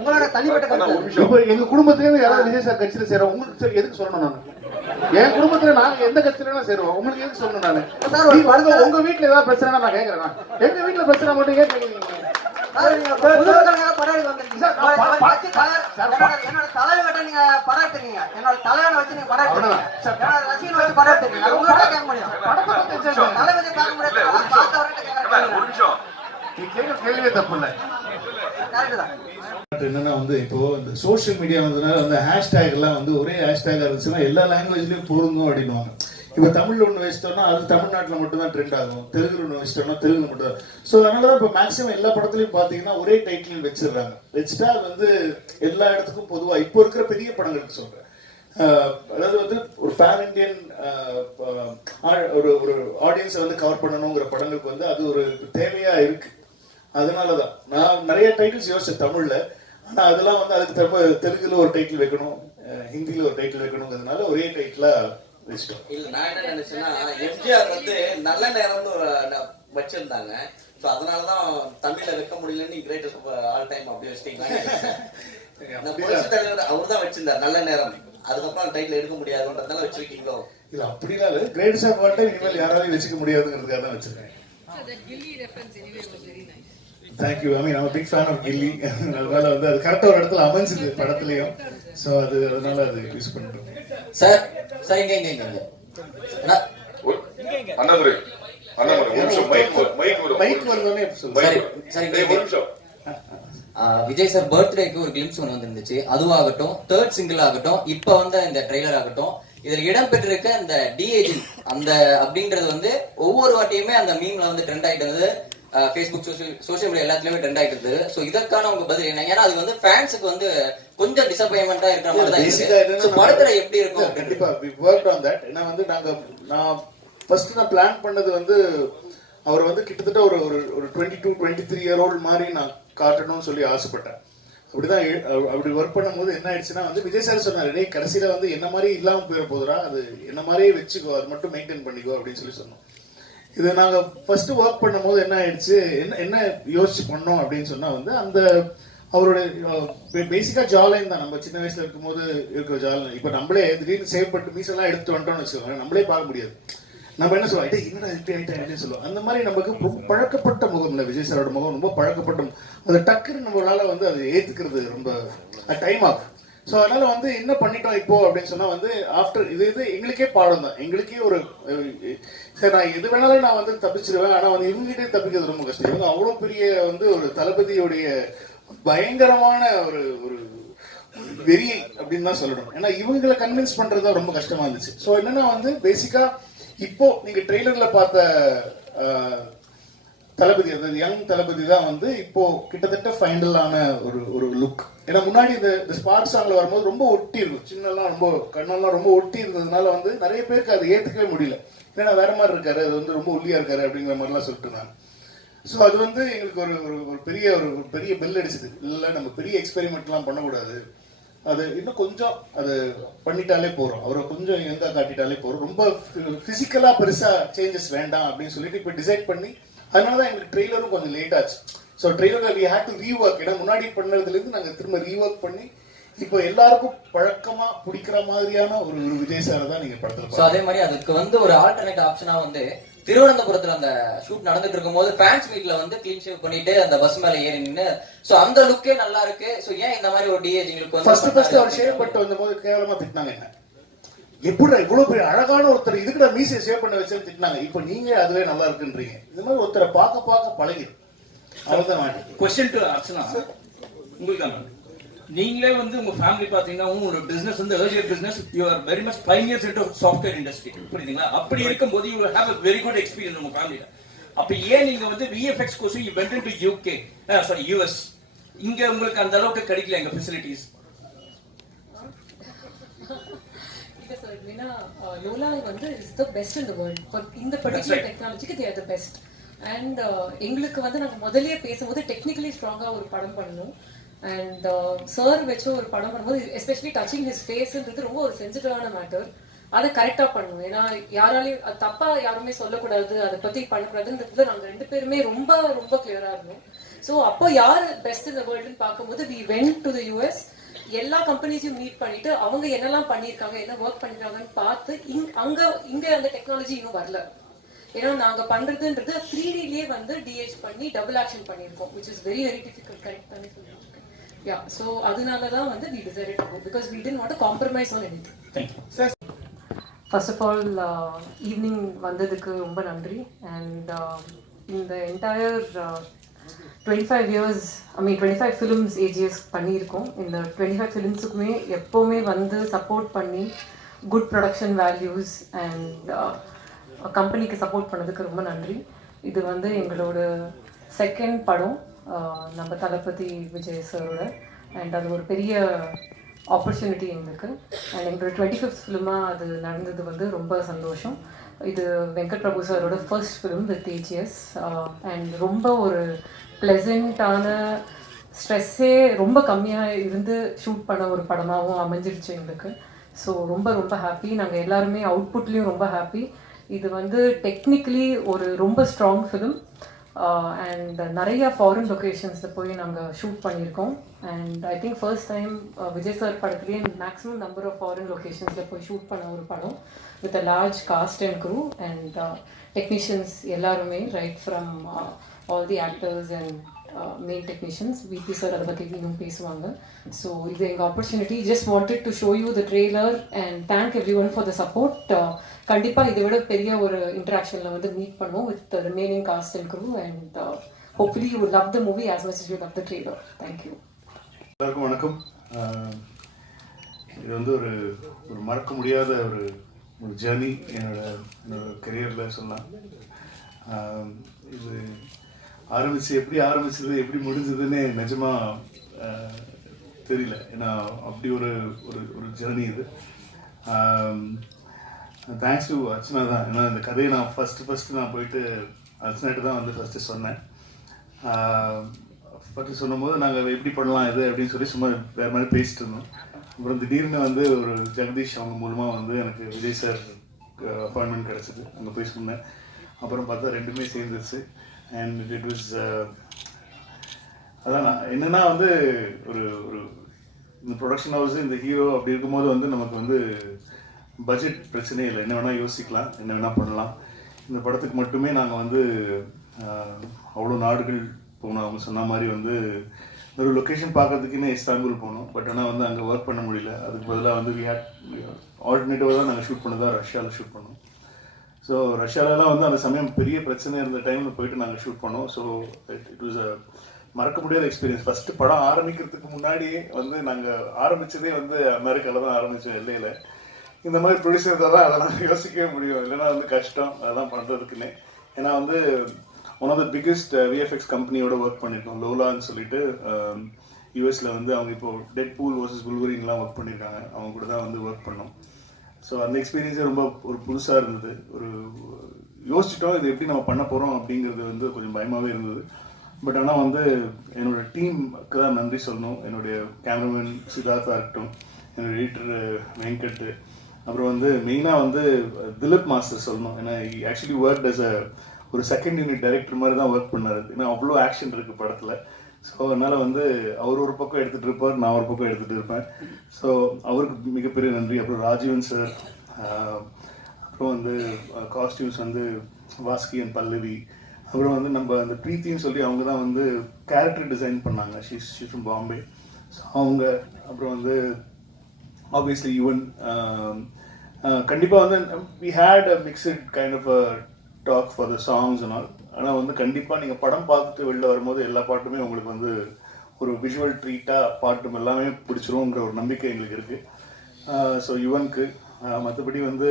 உங்களோட தனிப்பட்ட எங்க குடும்பத்திலேயே யாராவது விஜய் சார் கட்சியில சேரும் உங்களுக்கு எதுக்கு சொல்லணும் நான்? என் குடும்பத்துல நாங்க எந்த கட்சியில சேருவோம், உங்களுக்கு எதுக்கு சொல்லணும் நானு? உங்க வீட்டுல ஏதாவது பிரச்சனை நான் கேட்கறேன், எங்க வீட்டுல பிரச்சனை மட்டும் ஏன் கேட்கறீங்க? என்னோட தலைவர்கிட்ட நீங்க பாராட்டுறீங்க, என்னோட தலைவனை வச்சு நீங்க பாராட்டுறீங்க, என்னோட ரசிகனை வச்சு பாராட்டுறீங்க. உங்கள்கிட்ட கேட்க முடியும், தலைவரை கேட்க முடியாது, பார்த்தவர்கிட்ட கேள்வியே தப்பு இல்லை. என்னன்னா வந்து இப்போ இந்த சோசியல் மீடியா வந்ததுனால வந்து ஹேஷ்டேக் எல்லாம் வந்து ஒரே ஹேஷ்டேக் இருந்துச்சுன்னா எல்லா லாங்குவேஜ்லயும் பொருந்தும் அப்படின்னுவாங்க. இப்போ தமிழ்ல ஒன்று வச்சிட்டோம்னா அது தமிழ்நாட்டில் மட்டும் தான் ட்ரெண்ட் ஆகும், தெலுங்குல ஒன்று வச்சிட்டோம்னா தெலுங்குல மட்டும் தான். ஸோ அதனாலதான் இப்போ மேக்ஸிமம் எல்லா படத்துலையும் பார்த்தீங்கன்னா ஒரே டைட்டில் வச்சிடுறாங்க. வச்சுட்டா அது வந்து எல்லா இடத்துக்கும் பொதுவாக இப்போ இருக்கிற பெரிய படங்களுக்கு சொல்றேன், அதாவது வந்து ஒரு பேன் இண்டியன் ஒரு ஒரு ஆடியன்ஸை வந்து கவர் பண்ணணுங்கிற படங்களுக்கு வந்து அது ஒரு தேவையா இருக்கு. அதனாலதான் நான் நிறைய டைட்டில்ஸ் யோசிச்சேன் தமிழ்ல, ஆனா அதெல்லாம் வந்து அதுக்கு தெலுங்குல ஒரு டைட்டில் வைக்கணும், ஹிந்தில ஒரு டைட்டில் வைக்கணுங்கிறதுனால ஒரே டைட்டிலா வச்சிட்டோம். இல்ல நான் என்ன நினைச்சேன்னா எம்ஜிஆர் வந்து நல்ல நேரம்னு வச்சிருந்தாங்க, ஸோ அதனாலதான் தமிழ்ல வைக்க முடியலன்னு கிரேட்டஸ்ட் ஆல் டைம் அப்படி வச்சிட்டீங்களா? அவர் தான் வச்சிருந்தார் நல்ல நேரம், அதுக்கப்புறம் டைட்டில் எடுக்க முடியாதுன்றதால வச்சிருக்கீங்களோ? இல்ல அப்படிலாம் இல்ல, கிரேட்டஸ்ட் ஆஃப் ஆல் டைம் இனிமேல் யாராலையும் வச்சுக்க முடியாதுங்கிறதுக்காக தான் வச்சிருக்கேன். Thank you. I mean, I'm a big fan of Gilly. அதனால வந்து அது கரெக்டா ஒரு இடத்துல அமைஞ்சது படத்துலயும், சோ அது அதனால அது யூஸ் பண்றோம். சார் சார் இங்க அண்ணாதுரை மைக் வந்தோனே சரி விஜய் சார் பர்த்டேக்கு ஒரு கிளிம்ஸ் ஒன்று வந்துருந்துச்சு, அதுவாகட்டும் தேர்ட் சிங்கிள் ஆகட்டும் இப்ப வந்த இந்த ட்ரெய்லர் ஆகட்டும், இதுல இடம்பெற்றிருக்க இந்த டிஏஜிங் அந்த அப்படின்றது வந்து ஒவ்வொரு வாட்டியுமே அந்த மீம்ல வந்து ட்ரெண்ட் ஆயிட்டு இருந்தது, ஃபேஸ்புக் சோஷியல் மீடியா எல்லாத்துலயுமே ட்ரெண்ட் ஆயிட்டு இருந்தது. சோ இதற்கான உங்க பதில் என்ன? ஏன்னா அது வந்து ஃபேன்ஸுக்கு வந்து கொஞ்சம் டிசப்பாயின்மெண்டா இருக்கிற மாதிரி தான் இருக்கு. சோ படத்துல எப்படி இருக்கும்? கண்டிப்பா we worked on that. ஏன்னா வந்து நான் ஃபர்ஸ்ட் நான் பிளான் பண்ணது வந்து அவர் வந்து கிட்டத்தட்ட ஒரு ஒரு 22-23 இயர் ஓல்ட் மாதிரி நான் காட்டணும்னு சொல்லி ஆசைப்பட்டேன். அப்படிதான் அப்படி ஒர்க் பண்ணும்போது என்ன ஆயிடுச்சுன்னா வந்து விஜய் சார் சொன்னாரு, டேய் கடைசியில வந்து என்ன மாதிரி இல்லாம போயிட போதுரா, அது என்ன மாதிரியே வச்சுக்கோ, அது மட்டும் மெயின்டைன் பண்ணிக்கோ அப்படின்னு சொல்லி சொன்னோம். இது நாங்க ஃபர்ஸ்ட் ஒர்க் பண்ணும்போது என்ன ஆயிடுச்சு, என்ன யோசிச்சு பண்ணோம் அப்படின்னு சொன்னா வந்து அந்த அவருடைய பேசிக்கா ஜாலைன் தான் நம்ம சின்ன வயசுல இருக்கும்போது இருக்கிற ஜாலைன். இப்ப நம்மளே திடீர்னு சேவ் பண்ணிட்டு மீசெல்லாம் எடுத்து வந்துட்டோம்னு வச்சுக்கோங்க, நம்மளே பார்க்க முடியாது. நம்ம என்ன சொல்லுவோம், என்னடா இப்படி ஆயிட்டேன் அப்படின்னு சொல்லுவோம். அந்த மாதிரி நமக்கு ரொம்ப பழக்கப்பட்ட முகம் இல்லை, விஜய் சாரோட முகம் ரொம்ப பழக்கப்பட்ட, அது டக்குன்னு நம்மளால வந்து அதை ஏத்துக்கிறது ரொம்ப டைம் ஆகும். ஸோ அதனால வந்து என்ன பண்ணிட்டோம் இப்போ அப்படின்னு சொன்னா வந்து ஆஃப்டர் இது எங்களுக்கே பாடம் தான், எங்களுக்கே ஒரு சரி நான் எது வேணாலும் நான் வந்து தப்பிச்சிருவேன், ஆனா வந்து இவங்ககிட்டே தப்பிக்கிறது ரொம்ப கஷ்டம். இவங்க அவ்வளோ பெரிய வந்து ஒரு தளபதியோடைய பயங்கரமான ஒரு ஒரு வெறி அப்படின்னு தான் சொல்லணும். ஏன்னா இவங்களை கன்வின்ஸ் பண்றது ரொம்ப கஷ்டமா இருந்துச்சு. ஸோ என்னன்னா வந்து பேசிக்கா இப்போ நீங்க ட்ரெய்லர்ல பார்த்த தளபதி, அதாவது யங் தளபதி தான் வந்து இப்போ கிட்டத்தட்ட ஃபைனலான ஒரு ஒரு லுக். ஏன்னா முன்னாடி இந்த ஸ்பாட் சாங்ல வரும்போது ரொம்ப ஒட்டி இருக்கும், சின்னெல்லாம் ரொம்ப கண்ணெல்லாம் ரொம்ப ஒட்டி இருந்ததுனால வந்து நிறைய பேருக்கு அதை ஏத்துக்கவே முடியல. ஏன்னா வேற மாதிரி இருக்காரு, அது வந்து ரொம்ப ஒல்லியா இருக்காரு அப்படிங்கிற மாதிரிலாம் சொல்லிட்டு இருந்தாங்க. ஸோ அது வந்து எங்களுக்கு ஒரு பெரிய பெல் அடிச்சது, இல்லை நம்ம பெரிய எக்ஸ்பெரிமெண்ட்லாம் பண்ணக்கூடாது, அது இன்னும் கொஞ்சம் அது பண்ணிட்டாலே போறோம், அவரை கொஞ்சம் எங்க காட்டிட்டாலே போறோம், ரொம்ப பிசிக்கலா பெருசா சேஞ்சஸ் வேண்டாம் அப்படின்னு சொல்லிட்டு இப்போ டிசைட் பண்ணி, அதனாலதான் எங்களுக்கு ட்ரெய்லரும் கொஞ்சம் லேட் ஆச்சு. So trailer we had to rework. ஏன்னா முன்னாடி பண்ணதுல இருந்து நாங்க திரும்ப ரீஒர்க் பண்ணி இப்போ எல்லாருக்கும் பழக்கமா பிடிக்கிற மாதிரியான ஒரு விஜய் சார் தான் நீங்க படத்துல. அதே மாதிரி அதுக்கு வந்து ஒரு ஆல்டர்னேட் ஆப்ஷனா வந்து திருவனந்தபுரத்துல அந்த ஷூட் நடந்துட்டு இருக்கும் போது ஃபேன்ஸ் மீட்ல வந்து கிளீன் ஷேவ் பண்ணிட்டு அந்த பஸ் மேல ஏறி நின்னு, சோ அந்த லுக்கே நல்லா இருக்கு. சோ ஏன் இந்த மாதிரி ஒரு டிஏஜிங்களுக்கு வந்து ஃபர்ஸ்ட் அவர் ஷேவ் பண்ணிட்டு வந்தபோது கேவலமா திட்டினாங்க, என்ன எப்படி இவ்வளவு பெரிய அழகான ஒருத்தர் இதுக்கு மீசை சேவ் பண்ண வச்சு திட்டினாங்க. இப்போ நீங்க அதுவே நல்லா இருக்குன்றீங்க. இந்த மாதிரி ஒருத்தரை பார்க்க பழகிடும். क्वेश्चन टू अर्चना, உங்களுக்கு நீங்களே வந்து உங்க ஃபேமிலி பாத்தீங்கன்னா உங்களோட பிசினஸ் வந்து earlier business you are very much pioneers into software industry, புரியுதுங்களா? அப்படி இருக்கும்போது you have a very good experience உங்க ஃபேமிலில. அப்ப ஏன் நீங்க வந்து VFX course you went into UK sorry US, இங்க உங்களுக்கு அந்த அளவுக்கு கிடைக்கல எங்க ஃபெசிலிட்டிஸ்? இல்ல சார், ஏன்னா லோலா வந்து is the best in the world for இந்த பர்టిక్యులர் டெக்னாலஜிக்கு they are the best. And எங்களுக்கு வந்து நாங்கள் முதல்லயே பேசும்போது டெக்னிக்கலி ஸ்ட்ராங்கா ஒரு படம் பண்ணணும். அண்ட் சார் வச்சு ஒரு படம் பண்ணும்போது எஸ்பெஷலி டச்சிங் ஹிஸ் ஃபேஸ்ன்றது ரொம்ப ஒரு சென்சிட்டிவான மேட்டர். அதை கரெக்டா பண்ணணும். ஏன்னா யாராலையும் தப்பா யாருமே சொல்லக்கூடாது, அதை பத்தி பண்ணக்கூடாதுன்றதுல நாங்கள் 2 பேருமே ரொம்ப ரொம்ப கிளியரா இருந்தோம். ஸோ அப்போ யார் பெஸ்ட் இந்த வேர்ல்டுன்னு பார்க்கும்போது we went to the US. எல்லா கம்பெனிஸையும் மீட் பண்ணிட்டு அவங்க என்னெல்லாம் பண்ணியிருக்காங்க, என்ன ஒர்க் பண்ணிருக்காங்கன்னு பார்த்து இங்க அந்த டெக்னாலஜி இன்னும் வரல. ஏன்னா நாங்க பண்றதுன்றது 3Dலயே வந்து டிஹெச் பண்ணி டபுள் ஆக்ஷன் பண்ணியிருக்கோம், which is very very difficult. Correct பண்ணி சொல்லிட்டு யா. ஸோ அதனால தான் வந்து we decided to go because we didn't want to compromise on anything. Thank you. First of all evening வந்ததுக்கு ரொம்ப நன்றி. அண்ட் இந்த என்டையர் 25 years, 25 ஃபிலிம்ஸ் ஏஜிஎஸ் பண்ணியிருக்கோம். இந்த 25 ஃபிலிம்ஸுக்குமே எப்போவுமே வந்து சப்போர்ட் பண்ணி குட் ப்ரொடக்ஷன் வேல்யூஸ் அண்ட் கம்பெனிக்கு சப்போர்ட் பண்ணதுக்கு ரொம்ப நன்றி. இது வந்து எங்களோட செகண்ட் படம் நம்ம தளபதி விஜய் சாரோட. அண்ட் அது ஒரு பெரிய ஆப்பர்ச்சுனிட்டி எங்களுக்கு. அண்ட் எங்களோட 25th ஃபிலிமாக அது நடந்தது வந்து ரொம்ப சந்தோஷம். இது வெங்கட் பிரபு சாரோட first film with AGS. And ரொம்ப ஒரு ப்ளசண்ட்டான, ஸ்ட்ரெஸ்ஸே ரொம்ப கம்மியாக இருந்து ஷூட் பண்ண ஒரு படமாகவும் அமைஞ்சிருச்சு எங்களுக்கு. ஸோ ரொம்ப ரொம்ப ஹாப்பி. நாங்கள் எல்லாருமே அவுட்புட்லேயும் ரொம்ப ஹாப்பி. இது வந்து டெக்னிக்கலி ஒரு ரொம்ப ஸ்ட்ராங் ஃபிலிம். அண்ட் நிறைய ஃபாரின் லொக்கேஷன்ஸில் போய் நாங்கள் ஷூட் பண்ணியிருக்கோம். And I think first time Vijay sir படத்துலேயே மேக்ஸிமம் நம்பர் ஆஃப் ஃபாரின் லொக்கேஷன்ஸில் போய் ஷூட் பண்ண ஒரு படம் with a large cast and crew and technicians எல்லாருமே, right from all the actors and main technicians. VP sir அதை பற்றி இன்னும் பேசுவாங்க. ஸோ இது எங்கள் opportunity. Just wanted to show you the trailer and thank every one for the support. கண்டிப்பாக இதை விட பெரிய ஒரு இன்ட்ராக்ஷனில் வந்து மீட் பண்ணுவோம் with remaining cast and crew and hopefully you love the movie as much as you love the trailer. Thank you. எல்லாருக்கும் வணக்கம். இது வந்து ஒரு மறக்க முடியாத ஒரு ஜேர்னி என்னோட கரியரில் சொல்லலாம். இது எப்படி ஆரம்பிச்சது எப்படி முடிஞ்சதுன்னு நிஜமாக தெரியல. ஏன்னா அப்படி ஒரு ஜேர்னி இது. தேங்க்ஸ் டு அர்ச்சனா தான். ஏன்னா இந்த கதையை நான் ஃபஸ்ட்டு நான் போயிட்டு அர்ச்சனாட்டு தான் வந்து ஃபஸ்ட்டு சொன்னேன். ஃபஸ்ட்டு சொல்லும்போது நாங்கள் எப்படி பண்ணலாம் இது அப்படின்னு சொல்லி சும்மா வேறு மாதிரி பேசிட்டு இருந்தோம். அப்புறம் திடீர்னு வந்து ஒரு ஜெகதீஷ் அவங்க மூலமாக வந்து எனக்கு விஜய் சார் அப்பாயின்மெண்ட் கிடச்சிது. அங்கே போய் சொன்னேன். அப்புறம் பார்த்தா ரெண்டுமே சேர்ந்துருச்சு. அண்ட் இட் வாஸ் அதான் என்னென்னா வந்து ஒரு இந்த ப்ரொடக்ஷன் ஹவுஸு இந்த ஹீரோ அப்படி இருக்கும்போது வந்து நமக்கு வந்து பட்ஜெட் பிரச்சனையே இல்லை. என்ன வேணால் யோசிக்கலாம், என்ன வேணால் பண்ணலாம். இந்த படத்துக்கு மட்டுமே நாங்கள் வந்து அவ்வளோ நாடுகள் போனோம். அவங்க சொன்ன மாதிரி வந்து ஒரு லொக்கேஷன் பார்க்கறதுக்குன்னு இஸ்தான்புல் போனோம். பட் ஆனால் வந்து அங்கே ஒர்க் பண்ண முடியல. அதுக்கு பதிலாக வந்து ஆல்டர்னேட்டிவாக தான் நாங்கள் ஷூட் பண்ணதான் ரஷ்யாவில் ஷூட் பண்ணோம். ஸோ ரஷ்யாவிலலாம் வந்து அந்த சமயம் பெரிய பிரச்சனை இருந்த டைமில் போயிட்டு நாங்கள் ஷூட் பண்ணோம். ஸோ இட் வாஸ் அ மறக்க முடியாத எக்ஸ்பீரியன்ஸ். ஃபஸ்ட்டு படம் ஆரம்பிக்கிறதுக்கு முன்னாடியே வந்து நாங்கள் ஆரம்பித்ததே வந்து அமெரிக்காவில் தான் ஆரம்பித்தோம், எல்லையில். இந்த மாதிரி ப்ரொடியூசர் தான் அதெல்லாம் யோசிக்கவே முடியும், இல்லைன்னா வந்து கஷ்டம் அதெல்லாம் பண்ணுறதுக்குன்னே. ஏன்னா வந்து one of the biggest VFX கம்பெனியோட ஒர்க் பண்ணியிருக்கோம், லோலான்னு சொல்லிட்டு. யூஎஸில் வந்து அவங்க இப்போது டெட் பூல் வர்சஸ் புல்வரின்லாம் ஒர்க் பண்ணியிருக்காங்க. அவங்க கூட தான் வந்து ஒர்க் பண்ணோம். ஸோ அந்த எக்ஸ்பீரியன்ஸே ரொம்ப ஒரு புதுசாக இருந்தது. யோசிச்சிட்டோம் இது எப்படி நம்ம பண்ண போகிறோம் அப்படிங்கிறது வந்து கொஞ்சம் பயமாகவே இருந்தது. பட் ஆனால் வந்து என்னோடய டீமுக்கு தான் நன்றி சொல்லணும். என்னுடைய கேமராமேன் சித்தார்த்தா இருக்கட்டும், என்னோடய எடிட்டர் வெங்கட், அப்புறம் வந்து மெயினாக வந்து திலீப் மாஸ்டர் சொல்லணும். ஏன்னா ஆக்சுவலி ஒர்க் அஸ் ஒரு செகண்ட் யூனிட் டைரக்டர் மாதிரி தான் ஒர்க் பண்ணார். ஏன்னா அவ்வளோ ஆக்ஷன் இருக்குது படத்தில். ஸோ அதனால் வந்து அவர் ஒரு பக்கம் எடுத்துகிட்டு இருப்பார், நான் ஒரு பக்கம் எடுத்துகிட்டு இருப்பேன். ஸோ அவருக்கு மிகப்பெரிய நன்றி. அப்புறம் ராஜீவன் சார், அப்புறம் வந்து காஸ்டியூம்ஸ் வந்து வாஸ்கி அண்ட் பல்லவி, அப்புறம் வந்து நம்ம அந்த ப்ரீத்தின்னு சொல்லி அவங்க தான் வந்து கேரக்டர் டிசைன் பண்ணாங்க. She's from Bombay. ஸோ அவங்க, அப்புறம் வந்து ஆப்வியஸ்லி யுவன். கண்டிப்பாக வந்து we had a mixed kind of a talk for the songs and all. ஆனால் வந்து கண்டிப்பாக நீங்கள் படம் பார்த்துட்டு வெளில வரும்போது எல்லா பாட்டுமே உங்களுக்கு வந்து ஒரு விஷுவல் ட்ரீட்டாக பாட்டும் எல்லாமே பிடிச்சிரும்ங்கிற ஒரு நம்பிக்கை எங்களுக்கு இருக்குது. ஸோ யுவனுக்கு. மற்றபடி வந்து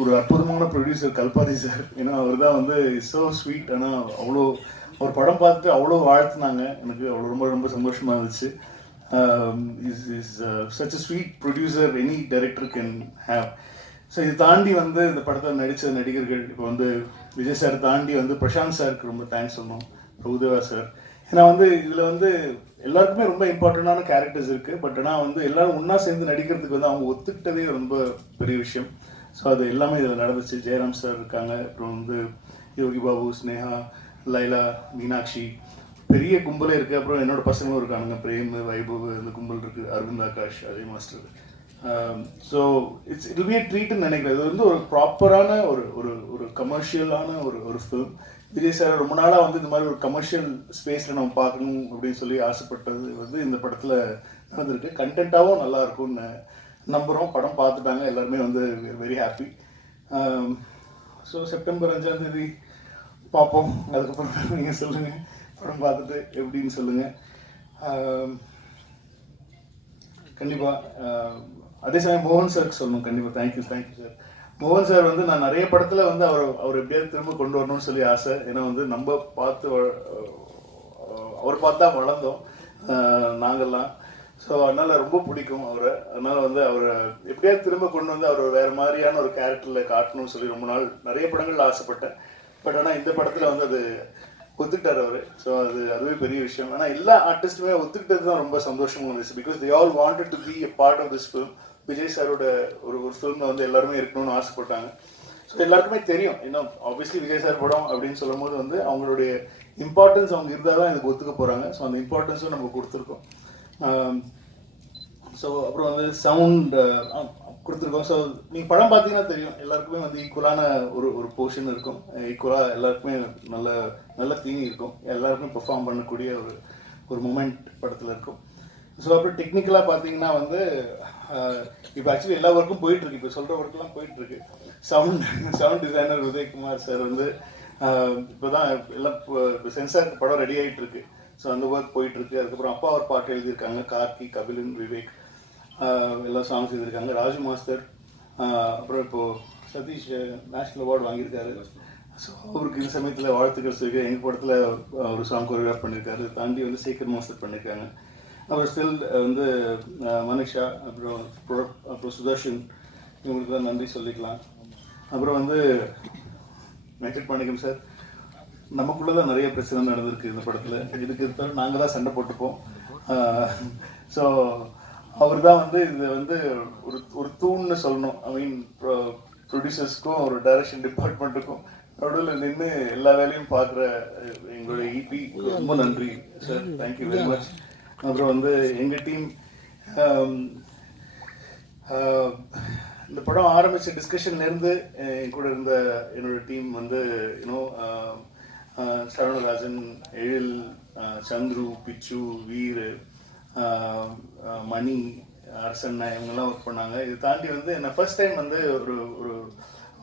ஒரு அற்புதமான ப்ரொடியூசர் கல்பாதி சார். ஏன்னா அவர் தான் வந்து ஸோ ஸ்வீட். ஆனால் அவ்வளோ அவர் படம் பார்த்துட்டு அவ்வளோ வாழ்த்துனாங்க. எனக்கு அவ்வளோ ரொம்ப ரொம்ப சந்தோஷமாக இருந்துச்சு. Is such a sweet producer any director can have. So இது தாண்டி வந்து இந்த படத்தில் நடித்த நடிகர்கள் இப்போ வந்து விஜய் சார் தாண்டி வந்து பிரசாந்த் சாருக்கு ரொம்ப தேங்க்ஸ் சொல்லணும், பிரபுதேவா சார். ஏன்னா வந்து இதில் வந்து எல்லாருக்குமே ரொம்ப இம்பார்ட்டண்டான கேரக்டர்ஸ் இருக்குது. பட் ஆனால் வந்து எல்லாரும் ஒன்றா சேர்ந்து நடிக்கிறதுக்கு வந்து அவங்க ஒத்துக்கிட்டதே ரொம்ப பெரிய விஷயம். ஸோ அது எல்லாமே இதில் நடந்துச்சு. ஜெயராம் சார் இருக்காங்க, அப்புறம் வந்து யோகி பாபு, ஸ்னேகா, லைலா, மீனாட்சி, பெரிய கும்பலே இருக்குது. அப்புறம் என்னோட பசங்களும் இருக்கானுங்க, பிரேம், வைபவ், இந்த கும்பல் இருக்குது, Aravind Akash, Ajay master. So it be ட்ரீட்னு நினைக்கிறேன். இது வந்து ஒரு ப்ராப்பரான ஒரு ஒரு ஒரு கமர்ஷியலான ஒரு ஃபிலிம். விஜய் சார் ரொம்ப நாளாக வந்து இந்த மாதிரி ஒரு கமர்ஷியல் ஸ்பேஸில் நம்ம பார்க்கணும் அப்படின்னு சொல்லி ஆசைப்பட்டது வந்து இந்த படத்தில் நடந்திருக்கு. கண்டென்ட்டாகவும் நல்லா இருக்கும்னு நம்புகிறோம். படம் பார்த்துட்டாங்க, எல்லாருமே வந்து வெரி ஹாப்பி. ஸோ செப்டம்பர் 5ஆம் தேதி பார்ப்போம். அதுக்கப்புறம் நீங்கள் சொல்லுங்கள், படம் பார்த்துட்டு எப்படின்னு சொல்லுங்கள். கண்டிப்பாக அதே சமயம் மோகன் சாருக்கு சொல்லணும். கண்டிப்பாக தேங்க்யூ சார். மோகன் சார் வந்து நான் நிறைய படத்தில் வந்து அவர் எப்படியாவது திரும்ப கொண்டு வரணும்னு சொல்லி ஆசை. ஏன்னா வந்து நம்ம பார்த்து அவர் பார்த்து தான் வளர்ந்தோம் நாங்கள்லாம். ஸோ அதனால் ரொம்ப பிடிக்கும் அவரை. அதனால் வந்து அவரை எப்படியாவது திரும்ப கொண்டு வந்து அவர் வேறு மாதிரியான ஒரு கேரக்டரில் காட்டணும்னு சொல்லி ரொம்ப நாள் நிறைய படங்கள் ஆசைப்பட்டேன். பட் ஆனால் இந்த படத்தில் வந்து அது ஒத்துக்கிட்டார் அவர். ஸோ அதுவே பெரிய விஷயம். ஆனால் எல்லா ஆர்டிஸ்ட்டுமே ஒத்துக்கிட்டது தான் ரொம்ப சந்தோஷமாக இருந்துச்சு. Because they all wanted to be a part of this film. Vijay சாரோட ஒரு ஃபிலிமில் வந்து எல்லாருமே இருக்கணும்னு ஆசைப்பட்டாங்க. ஸோ எல்லாருக்குமே தெரியும், இன்னும் ஆப்வியஸ்லி விஜய் சார் படம் அப்படின்னு சொல்லும் போது வந்து அவங்களுடைய இம்பார்ட்டன்ஸ் அவங்க இருந்தால் தான் இதுக்கு ஒத்துக்க போகிறாங்க. ஸோ அந்த இம்பார்ட்டன்ஸும் நம்ம கொடுத்துருக்கோம். ஸோ அப்புறம் வந்து சவுண்ட் கொடுத்துருக்கோம். ஸோ நீங்கள் படம் பார்த்தீங்கன்னா தெரியும், எல்லாருக்குமே வந்து ஈக்குவலான ஒரு போர்ஷன் இருக்கும். ஈக்குவலாக எல்லாருக்குமே நல்ல தீனி இருக்கும். எல்லாருக்குமே பெர்ஃபார்ம் பண்ணக்கூடிய ஒரு மூமெண்ட் படத்தில் இருக்கும். ஸோ அப்புறம் டெக்னிக்கலாக பார்த்தீங்கன்னா வந்து இப்போ ஆக்சுவலி எல்லா ஒர்க்கும் போயிட்டுருக்கு. இப்போ சொல்கிற ஒர்க்கெலாம் போயிட்டுருக்கு. சவுண்ட் டிசைனர் உதயகுமார் சார் வந்து இப்போ தான் எல்லாம் இப்போ சென்சார் படம் ரெடி ஆகிட்டு இருக்கு. ஸோ அந்த ஒர்க் போயிட்டுருக்கு. அதுக்கப்புறம் அப்பா ஒரு பாட்டு எழுதியிருக்காங்க, கார்த்தி, கபிலன், விவேக் எல்லாம் சாங்ஸ் எழுதியிருக்காங்க. ராஜு மாஸ்டர், அப்புறம் இப்போது சதீஷ் நேஷ்னல் அவார்டு வாங்கியிருக்காரு. ஸோ அவருக்கு இந்த சமயத்தில் வாழ்த்துக்கள் சொல்லி எங்கள் படத்தில் ஒரு சாங் கொரியோகிராஃப் பண்ணியிருக்காரு. தாண்டி வந்து சேகர் மாஸ்டர் பண்ணியிருக்காங்க. அப்புறம் ஸ்டில் வந்து மனிஷா, அப்புறம் சுதர்ஷன், இவங்களுக்கு தான் நன்றி சொல்லிக்கலாம். அப்புறம் வந்து வெங்கட் மாணிக்கம் சார், நமக்குள்ளே தான் நிறைய பிரச்சனை நடந்திருக்கு இந்த படத்தில். இதுக்கு நாங்கள் தான் சண்டை போட்டுப்போம். ஸோ அவர் தான் வந்து இது வந்து ஒரு தூண்னு சொல்லணும். ஐ மீன் ப்ரொடியூசர்ஸ்க்கும் ஒரு டைரக்ஷன் டிபார்ட்மெண்ட்டுக்கும் நடுவில் நின்று எல்லா வேலையும் பார்க்குற எங்களுடைய இபி ரொம்ப நன்றி சார். Thank you very much. அப்புறம் வந்து எங்கள் டீம் இந்த படம் ஆரம்பித்த டிஸ்கஷன்லேருந்து என் கூட இருந்த என்னோட டீம் வந்து சரவணராஜன், எழில், சந்துரு, பிச்சு, வீர், மணி, அரசண்ணா, இவங்கெல்லாம் ஒர்க் பண்ணாங்க. இது தாண்டி வந்து நான் ஃபர்ஸ்ட் டைம் வந்து ஒரு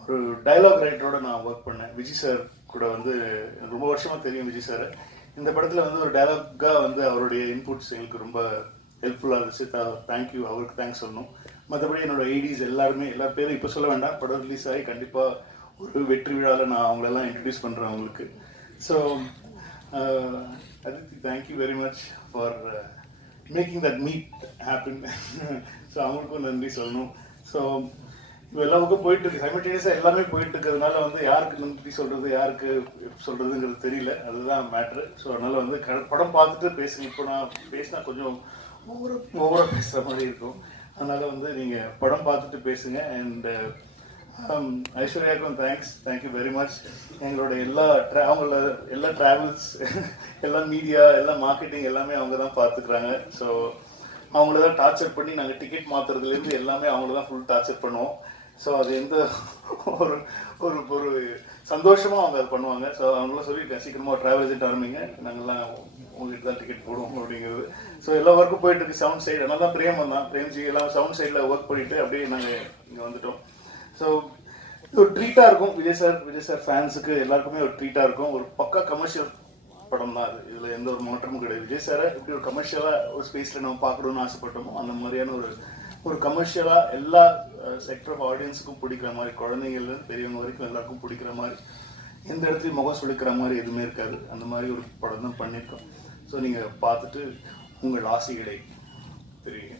ஒரு டைலாக் ரைட்டரோட நான் ஒர்க் பண்ணேன். விஜய் சார் கூட வந்து ரொம்ப வருஷமாக தெரியும் விஜய் சார். இந்த படத்தில் வந்து ஒரு டைலாக்காக வந்து அவருடைய இன்புட்ஸ் எங்களுக்கு ரொம்ப ஹெல்ப்ஃபுல்லாக இருந்துச்சு. தேங்க்யூ, அவருக்கு தேங்க்ஸ் சொல்லணும். மற்றபடி என்னோட ஐடிஸ் எல்லா பேரும் இப்போ சொல்ல வேண்டாம், படம் ரிலீஸ் ஆகி கண்டிப்பாக ஒரு வெற்றி விழாவில் நான் அவங்களெல்லாம் இன்ட்ரடியூஸ் பண்ணுறேன் அவங்களுக்கு. So Aditi, thank you very much for making that meet happen. So அவங்களுக்கும் நன்றி சொல்லணும். ஸோ இப்போ எல்லா பக்கம் போயிட்டுருக்கு, சைமல்டேனியஸாக எல்லாமே போயிட்டு இருக்கிறதுனால வந்து யாருக்கு நன்றி சொல்கிறது, யாருக்கு சொல்கிறதுங்கிறது தெரியல. அதுதான் மேட்ரு. ஸோ அதனால் வந்து படம் பார்த்துட்டு பேசுங்க. இப்போ நான் பேசினா கொஞ்சம் ஓவராக பேசுகிற மாதிரி இருக்கும். அதனால் வந்து நீங்கள் படம் பார்த்துட்டு பேசுங்க. அண்ட் ஐஸ்வர்யாவுக்கும் தேங்க்யூ வெரி மச். எங்களோட எல்லா ட்ராவல்ஸ், எல்லா மீடியா, எல்லா மார்க்கெட்டிங் எல்லாமே அவங்க தான் பார்த்துக்குறாங்க. ஸோ அவங்கள தான் டார்ச்சர் பண்ணி நாங்கள் டிக்கெட் மாற்றுறதுலேருந்து எல்லாமே அவங்கள தான் ஃபுல் டார்ச்சர் பண்ணுவோம். ஸோ அது எந்த ஒரு ஒரு சந்தோஷமாக அவங்க அது பண்ணுவாங்க. ஸோ அவங்களாம் சொல்லியிருக்கேன், சீக்கிரமாக ட்ராவல் ஏஜென்ட் ஆரம்பிங்க, நாங்கள்லாம் உங்கள்கிட்ட தான் டிக்கெட் போடுவோம் அப்படிங்கிறது. ஸோ எல்லா ஒர்க்கும் போயிட்டு இருக்கு. சவுண்ட் சைடு அதனால தான் பிரேம்ஜி எல்லாம் சவுண்ட் சைடில் ஒர்க் பண்ணிட்டு அப்படியே நாங்கள் இங்கே வந்துட்டோம். ஸோ ஒரு ட்ரீட்டாக இருக்கும். விஜய் சார் ஃபேன்ஸுக்கு எல்லாருக்குமே ஒரு ட்ரீட்டாக இருக்கும். ஒரு பக்கா கமர்ஷியல் படம் தான் அது. இதில் எந்த ஒரு மாற்றமும் கிடையாது. விஜய் சாரை எப்படி ஒரு கமர்ஷியலாக ஒரு ஸ்பேஸில் நம்ம பார்க்கணுன்னு ஆசைப்பட்டோமோ அந்த மாதிரியான ஒரு கமர்ஷியலாக எல்லா செக்டர் ஆஃப் ஆடியன்ஸுக்கும் பிடிக்கிற மாதிரி, குழந்தைங்கள்லேருந்து பெரியவங்க வரைக்கும் எல்லாருக்கும் பிடிக்கிற மாதிரி, எந்த இடத்துலையும் முகம் சுளிக்கிற மாதிரி எதுவுமே இருக்காது. அந்த மாதிரி ஒரு படம் தான் பண்ணியிருக்கோம். ஸோ நீங்கள் பார்த்துட்டு உங்கள் ஆசைகளை தெரியுங்க.